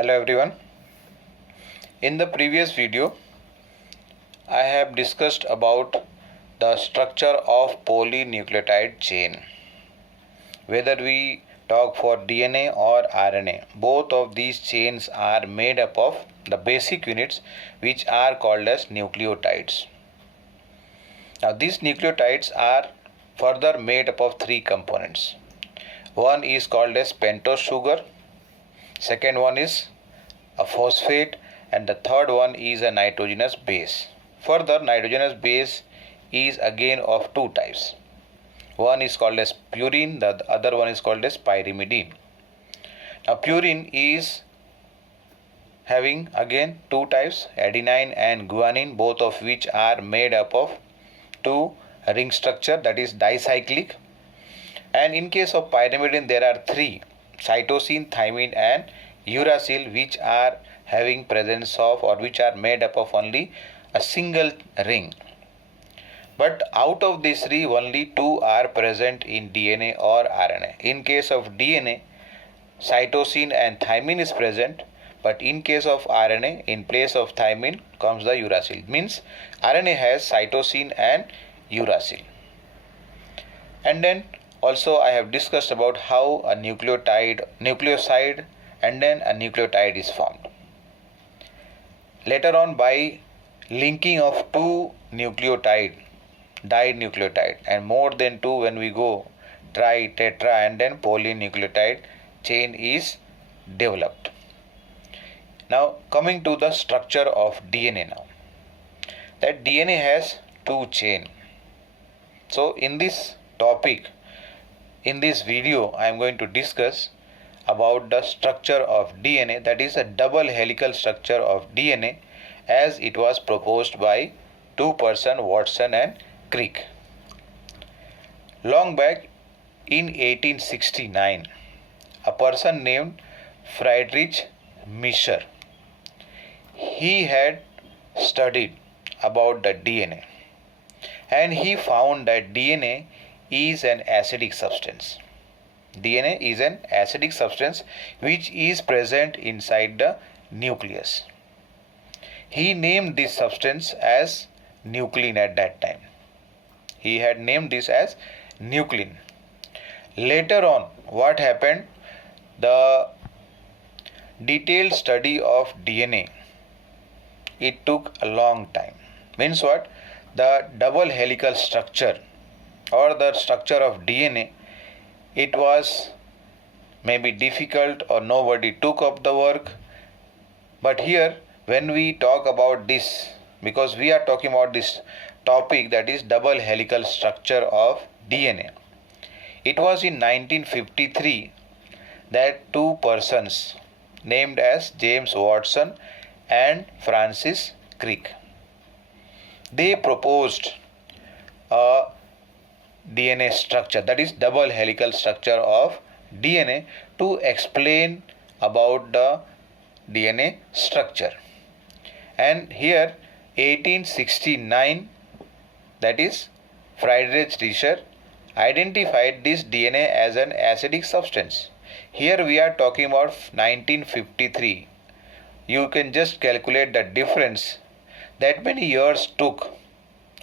Hello everyone. In the previous video, I have discussed about the structure of polynucleotide chain. Whether we talk for DNA or RNA, both of these chains are made up of the basic units which are called as nucleotides. Now these nucleotides are further made up of three components. One is called as pentose sugar, second one is a phosphate, and the third one is a nitrogenous base. Further, nitrogenous base is again of two types. One is called as purine, the other one is called as pyrimidine. Now purine is having again two types, adenine and guanine, both of which are made up of two ring structure, that is dicyclic. And in case of pyrimidine there are three, cytosine, thymine and uracil, which are having presence of or which are made up of only a single ring. But out of these three, only two are present in DNA or RNA. In case of DNA, cytosine and thymine is present, but in case of RNA, in place of thymine comes the uracil. Means RNA has cytosine and uracil. And then also I have discussed about how a nucleoside and then a nucleotide is formed. Later on, by linking of two nucleotide, dinucleotide, and more than two, when we go tri, tetra and then polynucleotide chain is developed. Now coming to the structure of DNA now. That DNA has two chain. So in this topic, in this video, I am going to discuss about the structure of DNA, that is a double helical structure of DNA as it was proposed by two persons, Watson and Crick. Long back in 1869, a person named Friedrich Mischer, he had studied about the DNA and he found that DNA is an acidic substance. DNA is an acidic substance which is present inside the nucleus. He named this substance as nuclein at that time. He had named this as nuclein. Later on, what happened? The detailed study of DNA, it took a long time. Means what? The double helical structure or the structure of DNA, it was maybe difficult or nobody took up the work. But here when we talk about this, because we are talking about this topic, that is double helical structure of DNA. It was in 1953 that two persons named as James Watson and Francis Crick, they proposed a DNA structure, that is double helical structure of DNA, to explain about the DNA structure. And here 1869, that is Friedrich Mischer identified this DNA as an acidic substance. Here we are talking about 1953. You can just calculate the difference. That many years took,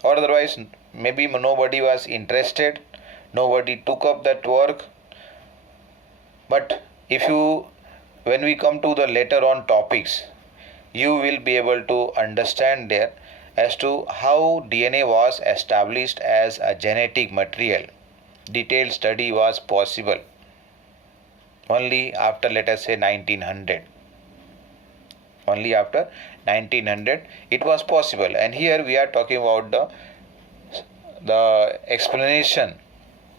or otherwise maybe nobody was interested, nobody took up that work. But when we come to the later on topics, you will be able to understand there as to how DNA was established as a genetic material. Detailed study was possible only after, let us say, 1900. Only after 1900 it was possible. And here we are talking about the explanation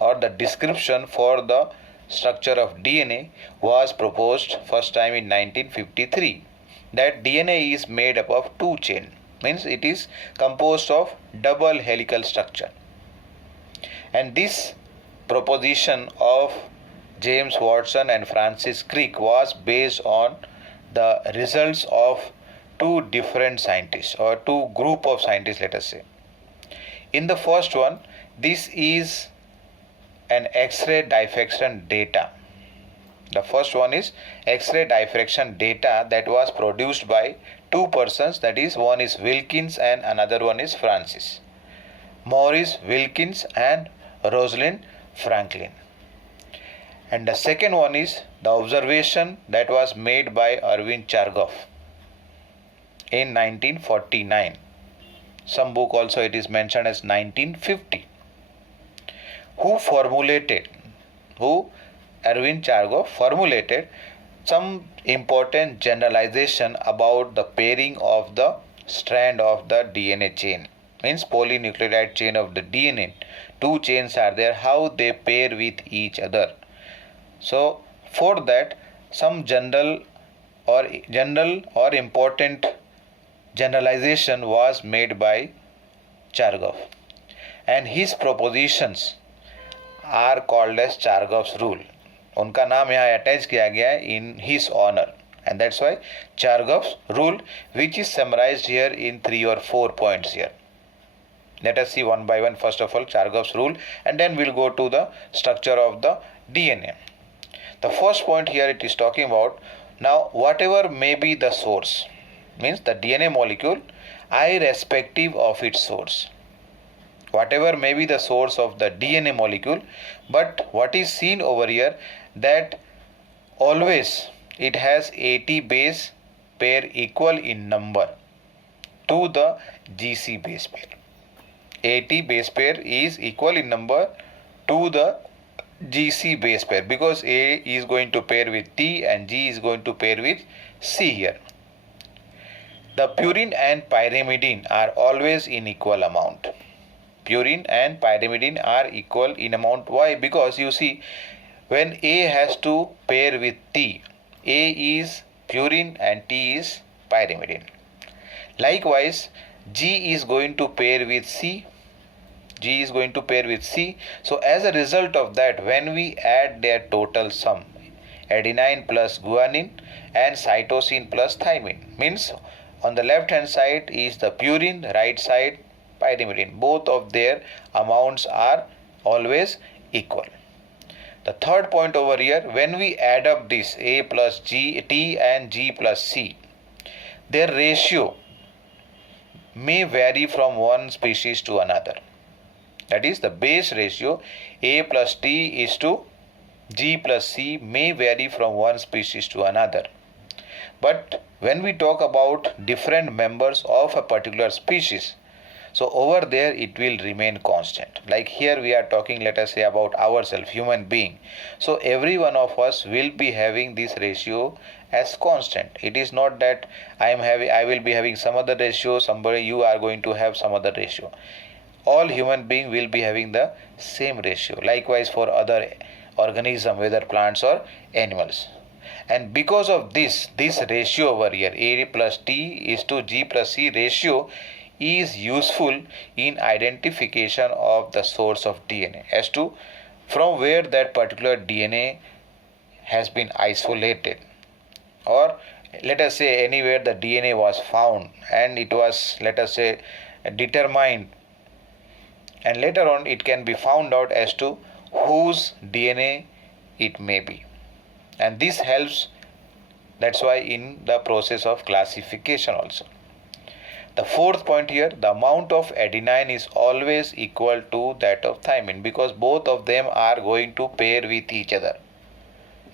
or the description for the structure of DNA was proposed first time in 1953. That DNA is made up of two chain, means it is composed of double helical structure. And this proposition of James Watson and Francis Crick was based on the results of two different scientists or two group of scientists, let us say. In the first one, this is an X-ray diffraction data. The first one is X-ray diffraction data that was produced by two persons, that is, one is Wilkins and another one is Francis. Maurice Wilkins and Rosalind Franklin. And the second one is the observation that was made by Erwin Chargaff in 1949. Some book also it is mentioned as 1950. Erwin Chargaff formulated some important generalization about the pairing of the strand of the DNA chain. Means polynucleotide chain of the DNA. Two chains are there, how they pair with each other. So for that, some general or important generalization was made by Chargaff, and his propositions are called as Chargaff's rule. उनका नाम यहाँ attach किया गया है in his honor, and that's why Chargaff's rule, which is summarized here in 3 or 4 points here. Let us see one by one. First of all, Chargaff's rule, and then we'll go to the structure of the DNA. The first point here it is talking about, now whatever may be the source, means the DNA molecule, irrespective of its source. Whatever may be the source of the DNA molecule, but what is seen over here, that always it has 80 base pair equal in number to the GC base pair. 80 base pair is equal in number to the GC base pair, because A is going to pair with T and G is going to pair with C here. The purine and pyrimidine are always in equal amount. Purine and pyrimidine are equal in amount. Why? Because you see, when A has to pair with T, A is purine and T is pyrimidine. Likewise, G is going to pair with C. G is going to pair with C. So as a result of that, when we add their total sum, adenine plus guanine and cytosine plus thymine, means on the left hand side is the purine, right side pyrimidine. Both of their amounts are always equal. The third point over here, when we add up this A plus G, T and G plus C, their ratio may vary from one species to another. That is, the base ratio A plus T is to G plus C may vary from one species to another. But when we talk about different members of a particular species, so over there it will remain constant. Like here we are talking, let us say, about ourselves, human being. So every one of us will be having this ratio as constant. It is not that I will be having some other ratio, you are going to have some other ratio. All human beings will be having the same ratio. Likewise for other organisms, whether plants or animals. And because of this ratio over here, A plus T is to G plus C ratio, is useful in identification of the source of DNA, as to from where that particular DNA has been isolated, or let us say anywhere the DNA was found and it was, let us say, determined, and later on it can be found out as to whose DNA it may be. And this helps, that's why, in the process of classification also. The fourth point here, the amount of adenine is always equal to that of thymine, because both of them are going to pair with each other.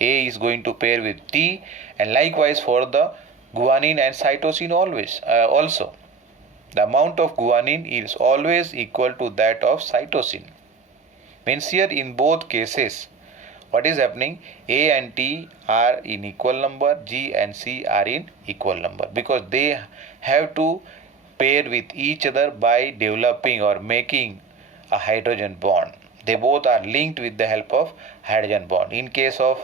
A is going to pair with T, and likewise for the guanine and cytosine also. The amount of guanine is always equal to that of cytosine. Means here in both cases, what is happening? A and T are in equal number, G and C are in equal number, because they have to pair with each other by developing or making a hydrogen bond. They both are linked with the help of hydrogen bond. In case of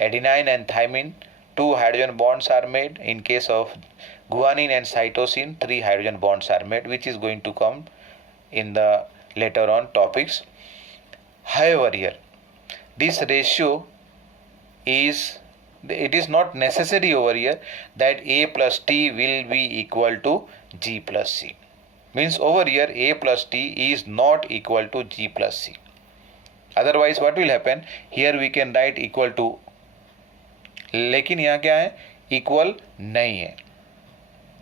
adenine and thymine, 2 hydrogen bonds are made. In case of guanine and cytosine, 3 hydrogen bonds are made, which is going to come in the later on topics. However, here this ratio is, it is not necessary over here that A plus T will be equal to G plus C. Means over here A plus T is not equal to G plus C. Otherwise what will happen? Here we can write equal to लेकिन यहाँ क्या है, equal नहीं है.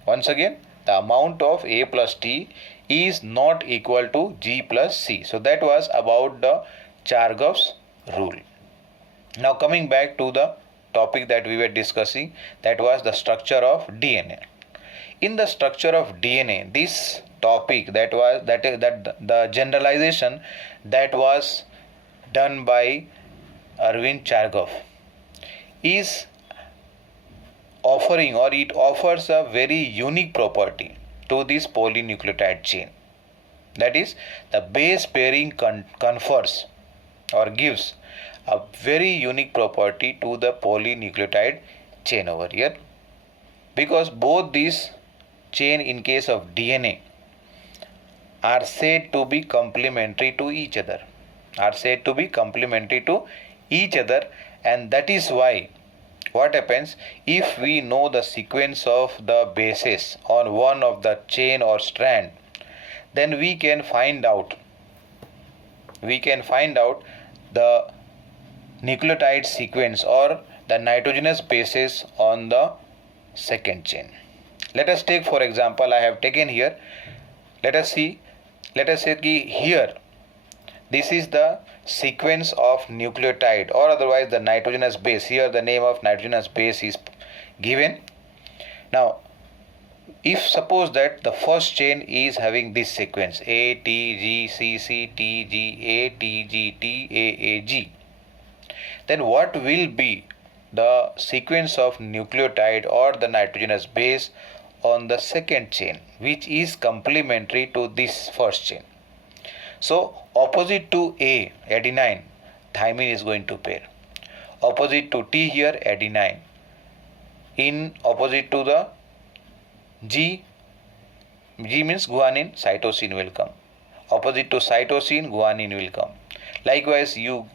Once again, the amount of A plus T is not equal to G plus C. So that was about the Chargaff's rule. Now coming back to the topic that we were discussing, that was the structure of DNA. In the structure of DNA, this topic that the generalization that was done by Arvind Chargaff is offering, or it offers a very unique property to this polynucleotide chain. That is, the base pairing confers or gives a very unique property to the polynucleotide chain over here, because both these chain in case of DNA are said to be complementary to each other, and that is why what happens, if we know the sequence of the bases on one of the chain or strand, then we can find out the nucleotide sequence or the nitrogenous bases on the second chain. Let us take, for example, I have taken here, let us say here this is the sequence of nucleotide, or otherwise the nitrogenous base. Here the name of nitrogenous base is given. Now if suppose that the first chain is having this sequence A, T, G, C, C, T, G, A, T, G, T, A, A, G, then what will be the sequence of nucleotide or the nitrogenous base on the second chain, which is complementary to this first chain? So opposite to A, adenine, thymine is going to pair. Opposite to T here, adenine. In opposite to the G means guanine, cytosine will come. Opposite to cytosine, guanine will come. Likewise, you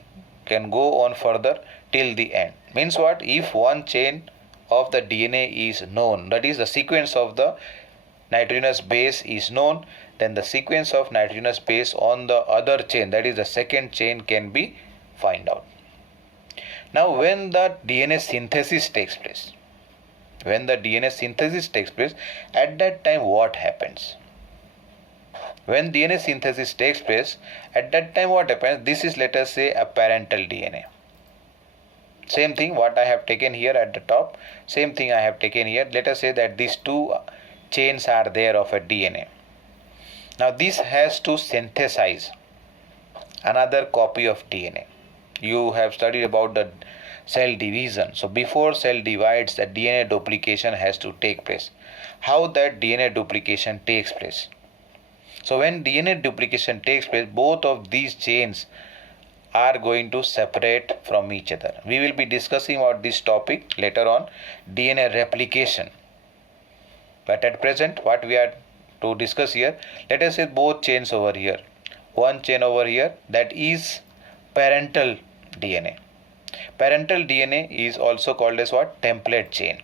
can go on further till the end. Means what? If one chain of the DNA is known, that is the sequence of the nitrogenous base is known, then the sequence of nitrogenous base on the other chain, that is the second chain, can be find out. Now when the DNA synthesis takes place, at that time what happens? When DNA synthesis takes place, at that time what happens? This is, let us say, a parental DNA. Same thing what I have taken here at the top, same thing I have taken here. Let us say that these two chains are there of a DNA. Now this has to synthesize another copy of DNA. You have studied about the cell division. So before cell divides, the DNA duplication has to take place. How that DNA duplication takes place? So when DNA duplication takes place, both of these chains are going to separate from each other. We will be discussing about this topic later on, DNA replication. But at present, what we are to discuss here, let us say both chains over here. One chain over here, that is parental DNA. Parental DNA is also called as what? Template chain.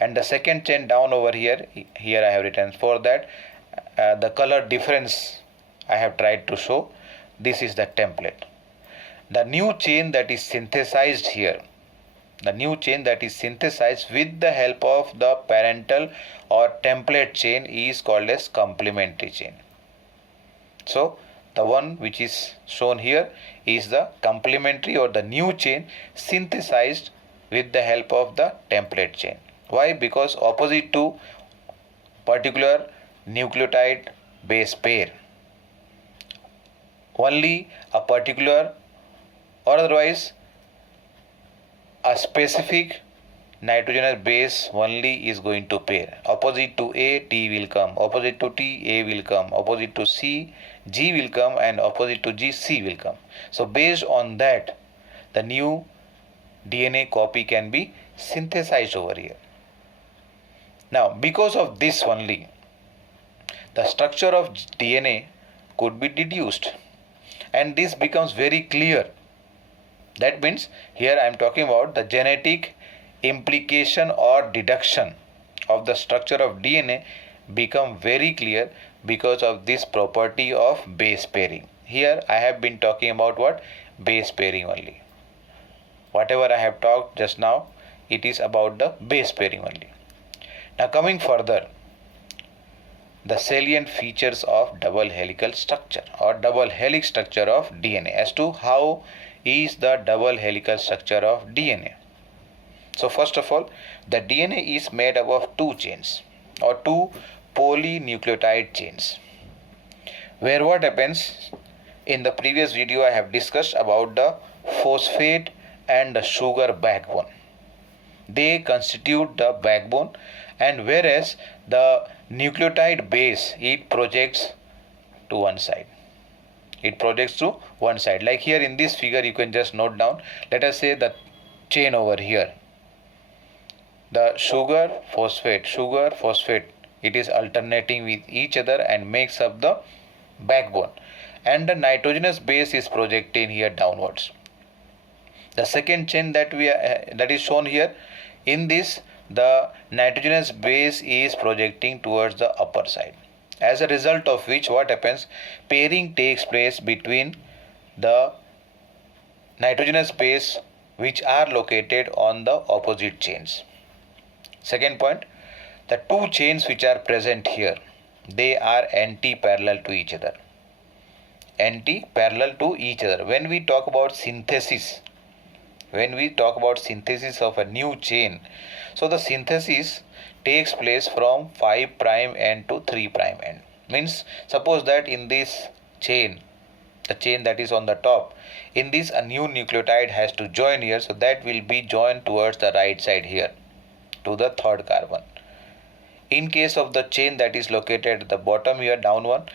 And the second chain down over here, here I have written for that the color difference I have tried to show. This is the template. The new chain that is synthesized here, with the help of the parental or template chain, is called as complementary chain. So the one which is shown here is the complementary or the new chain synthesized with the help of the template chain. Why? Because opposite to particular nucleotide base pair, only a particular or otherwise a specific nitrogenous base only is going to pair. Opposite to A, T will come. Opposite to T, A will come. Opposite to C, G will come, and opposite to G, C will come. So based on that, the new DNA copy can be synthesized over here. Now because of this only, the structure of DNA could be deduced, and this becomes very clear. That means here I am talking about the genetic implication or deduction of the structure of DNA become very clear because of this property of base pairing. Here I have been talking about what? Base pairing only. Whatever I have talked just now it is about the base pairing only. Now coming further, the salient features of double helical structure or double helix structure of DNA, as to how is the double helical structure of DNA. So first of all, the DNA is made up of two chains or two polynucleotide chains, where what happens, in the previous video I have discussed about the phosphate and the sugar backbone. They constitute the backbone, and whereas the nucleotide base, it projects to one side. It projects to one side. Like here in this figure, you can just note down, let us say the chain over here, the sugar phosphate, it is alternating with each other and makes up the backbone, and the nitrogenous base is projecting here downwards. The second chain that is shown here, in this the nitrogenous base is projecting towards the upper side, as a result of which what happens, pairing takes place between the nitrogenous base which are located on the opposite chains. Second point, the two chains which are present here, they are anti-parallel to each other. Anti-parallel to each other. When we talk about synthesis of a new chain, so the synthesis takes place from 5' end to 3' end. Means suppose that in this chain, the chain that is on the top, in this a new nucleotide has to join here, so that will be joined towards the right side here to the third carbon. In case of the chain that is located at the bottom here, down one,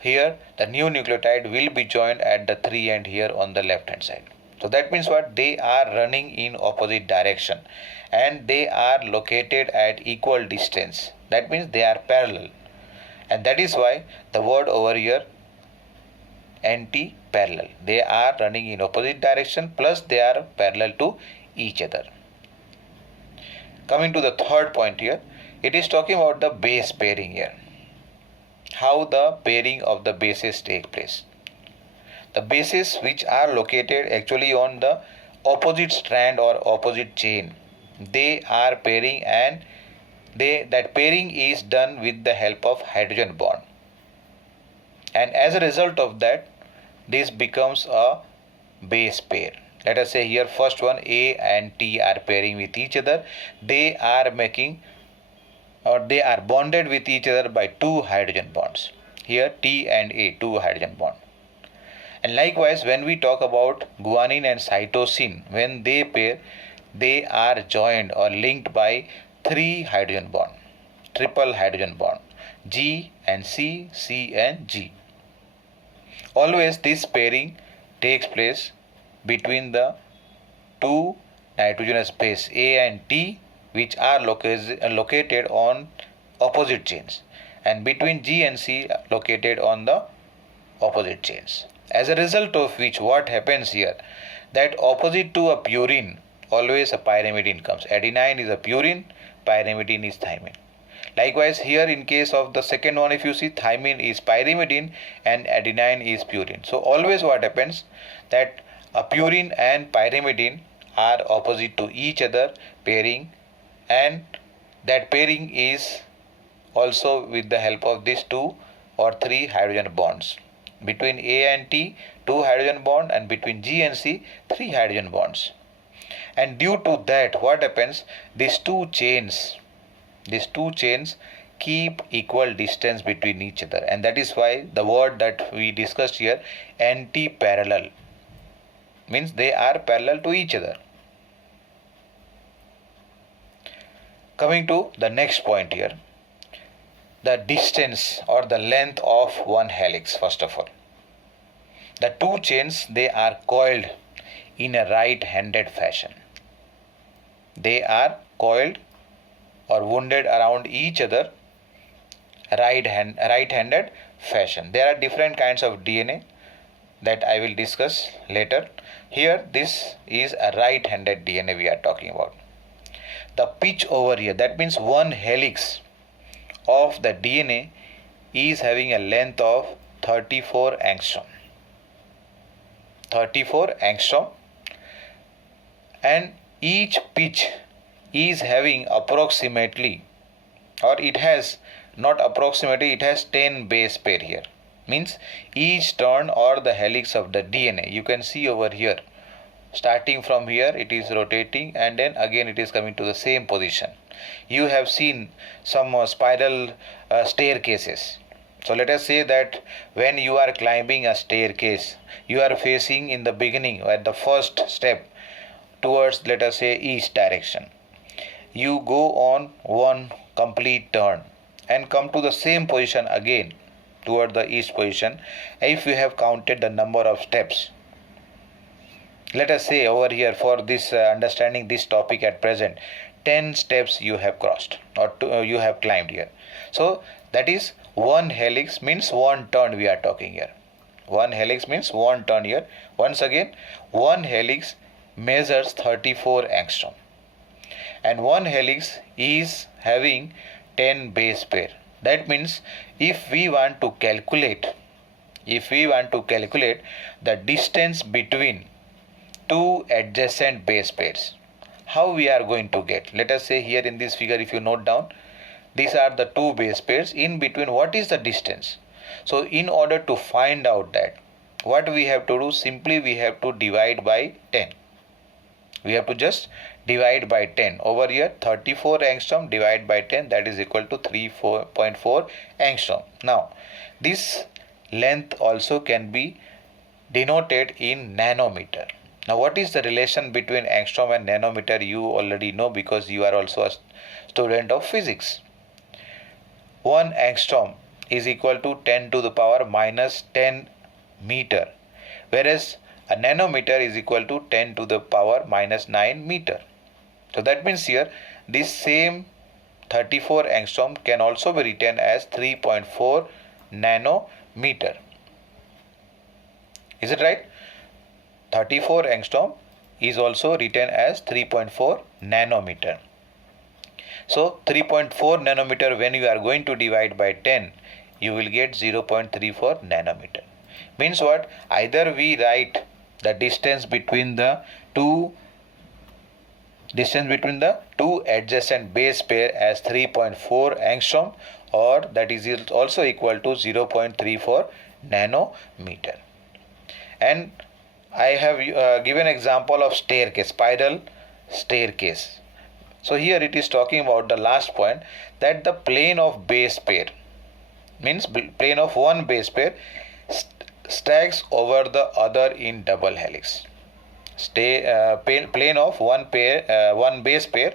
here the new nucleotide will be joined at the 3 end here on the left hand side. So that means what, they are running in opposite direction and they are located at equal distance. That means they are parallel, and that is why the word over here anti-parallel. They are running in opposite direction plus they are parallel to each other. Coming to the third point here, it is talking about the base pairing here. How the pairing of the bases take place. The bases which are located actually on the opposite strand or opposite chain, they are pairing, and that pairing is done with the help of hydrogen bond. And as a result of that, this becomes a base pair. Let us say here first one, A and T are pairing with each other. They are bonded with each other by two hydrogen bonds. Here T and A, two hydrogen bond. And likewise, when we talk about guanine and cytosine, when they pair, they are joined or linked by three hydrogen bond, triple hydrogen bond, G and C, C and G. Always this pairing takes place between the two nitrogenous base A and T, which are located on opposite chains, and between G and C located on the opposite chains. As a result of which what happens here, that opposite to a purine, always a pyrimidine comes. Adenine is a purine, pyrimidine is thymine. Likewise here in case of the second one, if you see, thymine is pyrimidine and adenine is purine. So always what happens, that a purine and pyrimidine are opposite to each other pairing, and that pairing is also with the help of these two or three hydrogen bonds. Between A and T, two hydrogen bond, and between G and C, three hydrogen bonds. And due to that, what happens, these two chains keep equal distance between each other, and that is why the word that we discussed here, anti-parallel, means they are parallel to each other. Coming to the next point here, the distance or the length of one helix. First of all, the two chains, they are coiled in a right-handed fashion. They are coiled or wounded around each other right-handed fashion. There are different kinds of DNA that I will discuss later. Here this is a right-handed DNA we are talking about. The pitch over here, that means one helix of the DNA is having a length of 34 angstrom. 34 angstrom, and each pitch is having approximately, or it has not approximately, it has 10 base pair here. Means each turn or the helix of the DNA, you can see over here, starting from here it is rotating and then again it is coming to the same position. You have seen some spiral staircases. So let us say that when you are climbing a staircase, you are facing in the beginning at the first step towards, let us say, east direction. You go on one complete turn and come to the same position again toward the east position. If you have counted the number of steps, let us say over here for this understanding this topic at present, 10 steps you have crossed or you have climbed here. So that is one helix means one turn we are talking here. One helix means one turn here. Once again, one helix measures 34 angstrom and one helix is having 10 base pair. That means if we want to calculate the distance between two adjacent base pairs, how we are going to get? Let us say here in this figure, if you note down, these are the two base pairs. In between, what is the distance? So in order to find out that, what we have to do? Simply we have to divide by 10. We have to just divide by 10. Over here 34 angstrom divided by 10, that is equal to 3.4 angstrom. Now this length also can be denoted in nanometer. Now what is the relation between angstrom and nanometer? You already know because you are also a student of physics. 1 angstrom is equal to 10 to the power minus 10 meter, whereas a nanometer is equal to 10 to the power minus 9 meter. So that means here this same 34 angstrom can also be written as 3.4 nanometer. Is it right? 34 angstrom is also written as 3.4 nanometer. So 3.4 nanometer, when you are going to divide by 10, you will get 0.34 nanometer. Means what? Either we write the distance between the two adjacent base pair as 3.4 angstrom, or that is also equal to 0.34 nanometer. And I have given example of staircase, spiral staircase. So here it is talking about the last point, that the plane of base pair, means plane of one base pair stacks over the other in double helix. Plane of one base pair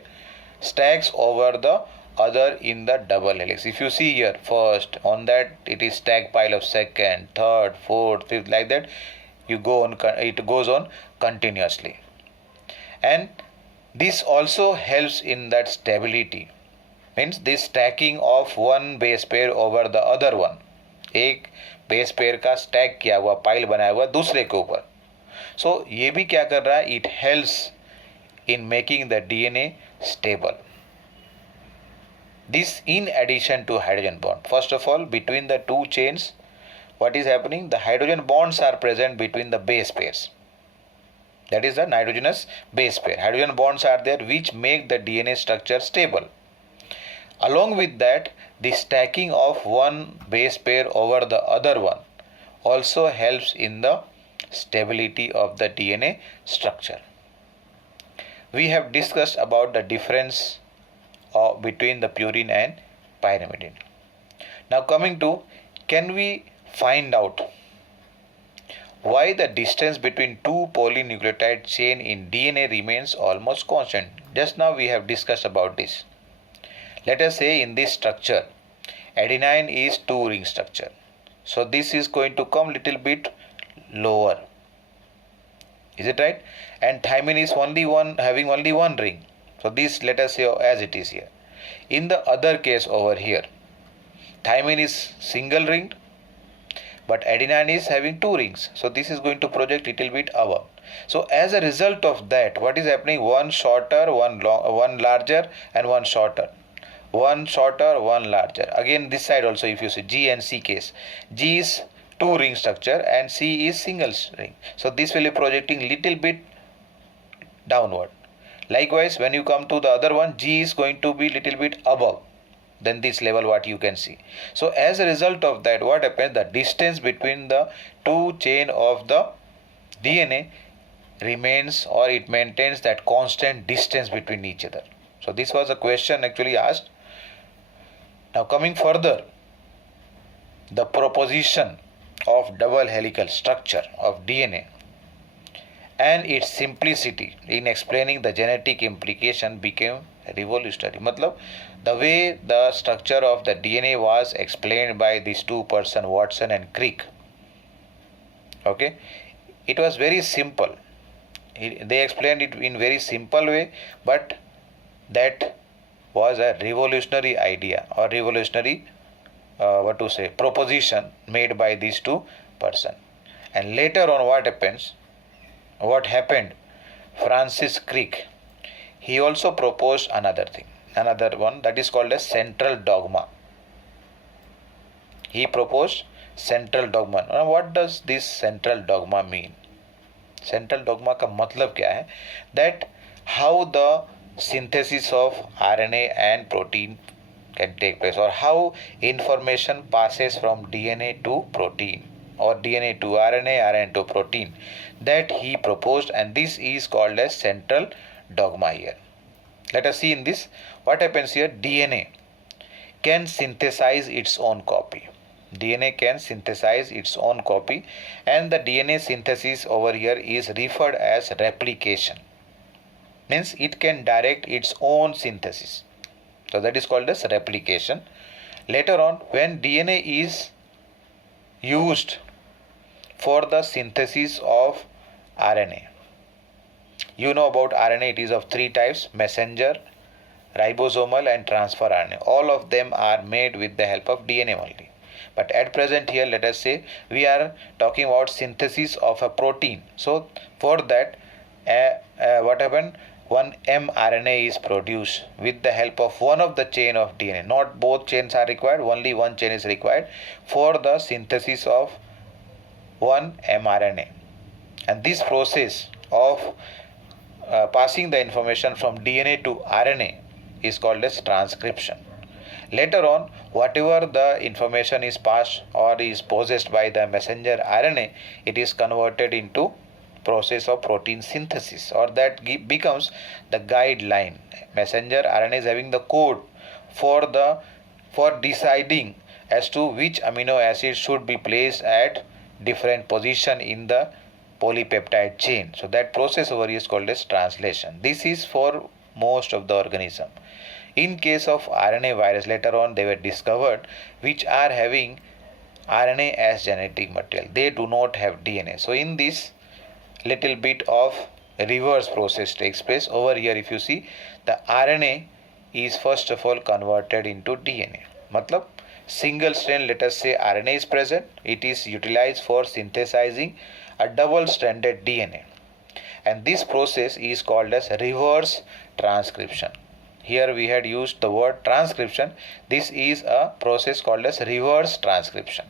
stacks over the other in the double helix. If you see here, first on that it is stack pile of second, third, fourth, fifth, like that you go on, it goes on continuously. And this also helps in that stability. Means this stacking of one base pair over the other one, एक base pair का stack किया हुआ pile बनाया हुआ दूसरे के ऊपर. सो ये भी क्या कर रहा है? It helps in making the DNA stable. This in addition to hydrogen bond. First of all, between the two chains, what is happening? The hydrogen bonds are present between the base pairs. That is the nitrogenous base pair. Hydrogen bonds are there which make the DNA structure stable. Along with that, the stacking of one base pair over the other one also helps in the stability of the DNA structure. We have discussed about the difference between the purine and pyrimidine. Now coming to, can we find out why the distance between two polynucleotide chain in DNA remains almost constant? Just now we have discussed about this. Let us say in this structure, adenine is two ring structure. So this is going to come little bit lower. Is it right? And thymine is having only one ring. So this, let us say as it is here. In the other case over here, thymine is single ringed, but adenine is having two rings. So this is going to project little bit above. So as a result of that, what is happening? One shorter, one larger, and one shorter. One shorter, one larger. Again this side also, if you see G and C case, G is two ring structure and C is single ring. So this will be projecting little bit downward. Likewise, when you come to the other one, G is going to be little bit above than this level what you can see. So as a result of that, what happens, the distance between the two chain of the DNA remains, or it maintains that constant distance between each other. So this was a question actually asked. Now coming further, the proposition of double helical structure of DNA and its simplicity in explaining the genetic implication became revolutionary. मतलब the way the structure of the DNA was explained by these two persons, Watson and Crick, okay, it was very simple. They explained it in very simple way, but that was a revolutionary idea or revolutionary proposition made by these two persons. And later on, what happened, Francis Crick, he also proposed another one that is called a central dogma. He proposed central dogma. Now what does this central dogma mean? Central dogma का मतलब क्या है? That how the synthesis of RNA and protein can take place, or how information passes from DNA to protein, or DNA to RNA, RNA to protein, that he proposed, and this is called as central dogma here. Let us see in this what happens here. DNA can synthesize its own copy. DNA can synthesize its own copy, and the DNA synthesis over here is referred as replication. Means it can direct its own synthesis. So that is called as replication. Later on, when DNA is used for the synthesis of RNA, you know about RNA, it is of three types: messenger, ribosomal and transfer RNA. All of them are made with the help of DNA only. But at present here, let us say we are talking about synthesis of a protein. So for that, what happened? One mRNA is produced with the help of one of the chain of DNA. Not both chains are required, only one chain is required for the synthesis of one mRNA. And this process of passing the information from DNA to RNA is called as transcription. Later on, whatever the information is passed or is possessed by the messenger RNA, it is converted into process of protein synthesis, or that becomes the guideline. Messenger RNA is having the code for deciding as to which amino acid should be placed at different position in the polypeptide chain. So that process over here is called as translation. This is for most of the organism. In case of RNA virus, later on they were discovered which are having RNA as genetic material. They do not have DNA. So in this, little bit of reverse process takes place. Over here, if you see, the RNA is first of all converted into DNA. Matlab, single strand, let us say RNA is present, it is utilized for synthesizing a double stranded DNA, and this process is called as reverse transcription. Here we had used the word transcription. This is a process called as reverse transcription.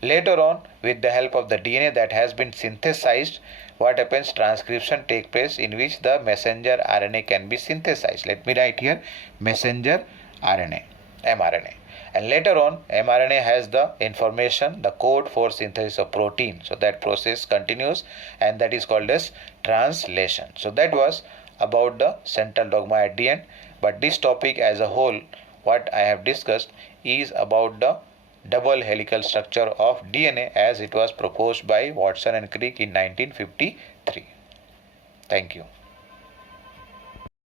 Later on, with the help of the DNA that has been synthesized, what happens? Transcription take place, in which the messenger RNA can be synthesized. Let me write here messenger RNA, mRNA. And later on, mRNA has the information, the code for synthesis of protein. So that process continues, and that is called as translation. So that was about the central dogma at the end. But this topic as a whole, what I have discussed is about the double helical structure of DNA as it was proposed by Watson and Crick in 1953. Thank you.